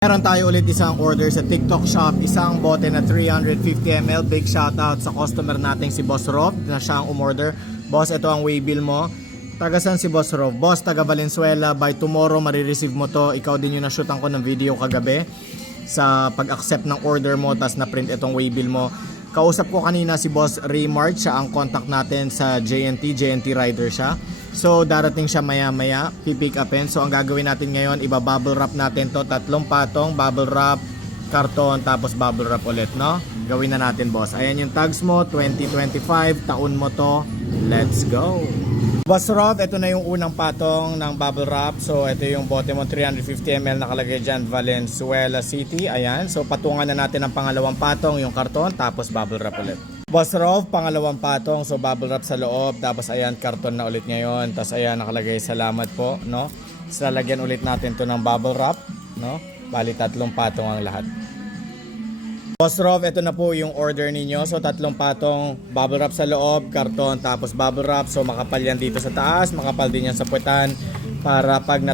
Meron tayo ulit isang order sa TikTok shop, isang bote na 350 ml. Big shoutout sa customer nating si Boss Rob na siya ang umorder. Boss, ito ang waybill mo. Tagasan si Boss Rob? Boss, taga Valenzuela. By tomorrow, marireceive mo to. Ikaw din yung na-shootan ko ng video kagabi sa pag-accept ng order mo, tas na-print itong waybill mo. Kausap ko kanina si Boss Raymart, siya ang contact natin sa JNT rider siya. So darating siya maya maya, pipick upin. So ang gagawin natin ngayon, iba-bubble wrap natin to, 3 patong, bubble wrap, karton, tapos bubble wrap ulit, no? Gawin na natin, boss. Ayan yung tags mo, 2025, taon mo to. Let's go! Boss Rob, ito na yung unang patong ng bubble wrap. So ito yung bote mo, 350 ml nakalagay dyan, Valenzuela City. Ayan, so patungan na natin ang pangalawang patong, yung karton, tapos bubble wrap ulit. Boss Rob, pangalawang patong, so bubble wrap sa loob, tapos ayan, karton na ulit ngayon, tapos ayan, nakalagay salamat po, no? So lalagyan ulit natin to ng bubble wrap, no? Bali 3 patong ang lahat. Boss Rob, ito na po yung order ninyo. So 3 patong, bubble wrap sa loob, karton, tapos bubble wrap. So makapal yan dito sa taas, makapal din yan sa puwetan. Para pag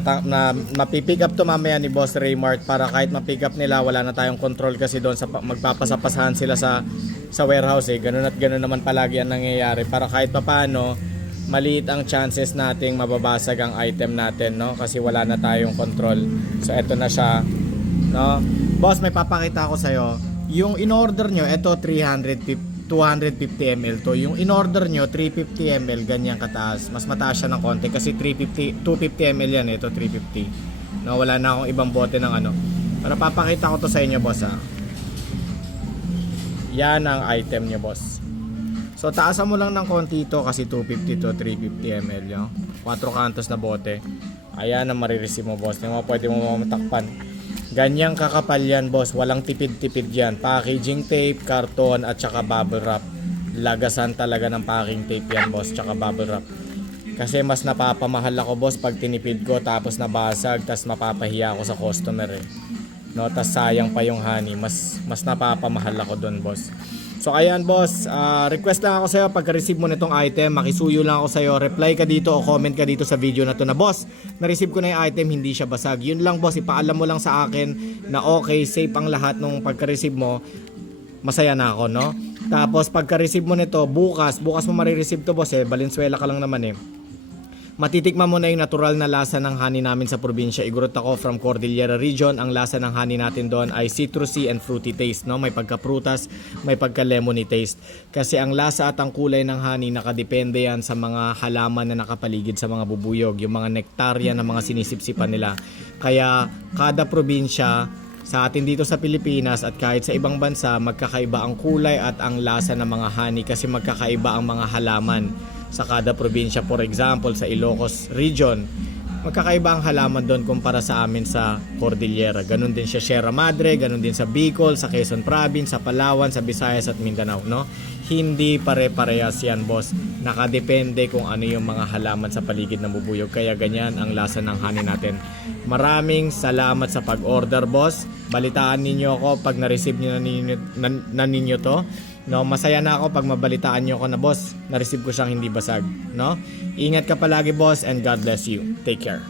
mapipick up to mamaya ni Boss Raymart, para kahit mapick up nila, wala na tayong control kasi doon sa magpapasapasahan sila sa warehouse eh. Ganun at ganun naman palagi ang nangyayari. Para kahit papaano, maliit ang chances nating mababasag ang item natin, no? Kasi wala na tayong control. So eto na siya, no? Boss, may papakita ko sa'yo. Yung in-order nyo, ito 250 ml to. Yung in-order nyo, 350 ml, ganyan kataas. Mas mataas siya ng konti kasi 250 ml yan, ito 350. No, wala na akong ibang bote ng ano. Para papakita ko to sa inyo, boss, ha. Yan ang item nyo, boss. So taasan mo lang ng konti ito kasi 250 to 350 ml, no? 4 kantos na bote. Ayan ang marireceive mo, boss. Hindi mo pwede mo matakpan. Ganyang kakapal yan, boss. Walang tipid-tipid yan. Packaging tape, karton, at saka bubble wrap. Lagasan talaga ng packing tape yan, boss, tsaka bubble wrap. Kasi mas napapamahal ako, boss, pag tinipid ko tapos nabasag, tapos mapapahiya ako sa customer eh. No, tas sayang pa yung honey. Mas napapamahal ako doon, boss. So ayan, boss, request lang ako sa'yo, pagka-receive mo nitong item, makisuyo lang ako sa'yo, reply ka dito o comment ka dito sa video na to na, boss, na-receive ko na yung item, hindi siya basag. Yun lang, boss, ipaalam mo lang sa akin na okay, safe ang lahat nung pagka-receive mo, masaya na ako, no? Tapos pagka-receive mo nito, bukas mo marireceive to, boss, eh, Valenzuela ka lang naman eh. Matitikman mo na yung natural na lasa ng honey namin sa probinsya. Igurot ako from Cordillera region. Ang lasa ng honey natin doon ay citrusy and fruity taste, no? May pagka-prutas, may pagka-lemony taste. Kasi ang lasa at ang kulay ng honey nakadepende yan sa mga halaman na nakapaligid sa mga bubuyog, yung mga nektarya na mga sinisipsipan nila. Kaya kada probinsya sa atin dito sa Pilipinas at kahit sa ibang bansa, magkakaiba ang kulay at ang lasa ng mga honey kasi magkakaiba ang mga halaman sa kada probinsya. For example, sa Ilocos region, magkakaiba ang halaman doon kumpara sa amin sa Cordillera. Ganun din siya Sierra Madre, ganun din sa Bicol, sa Quezon Province, sa Palawan, sa Visayas at Mindanao, no? Hindi pare-parehas yan, boss. Nakadepende kung ano yung mga halaman sa paligid ng bubuyog. Kaya ganyan ang lasa ng honey natin. Maraming salamat sa pag-order, boss. Balitaan ninyo ako pag na-receive nyo na ninyo to. No, masaya na ako pag mabalitaan nyo ako na, boss, na-receive ko siyang hindi basag, no? Ingat ka palagi, boss, and God bless you. Take care.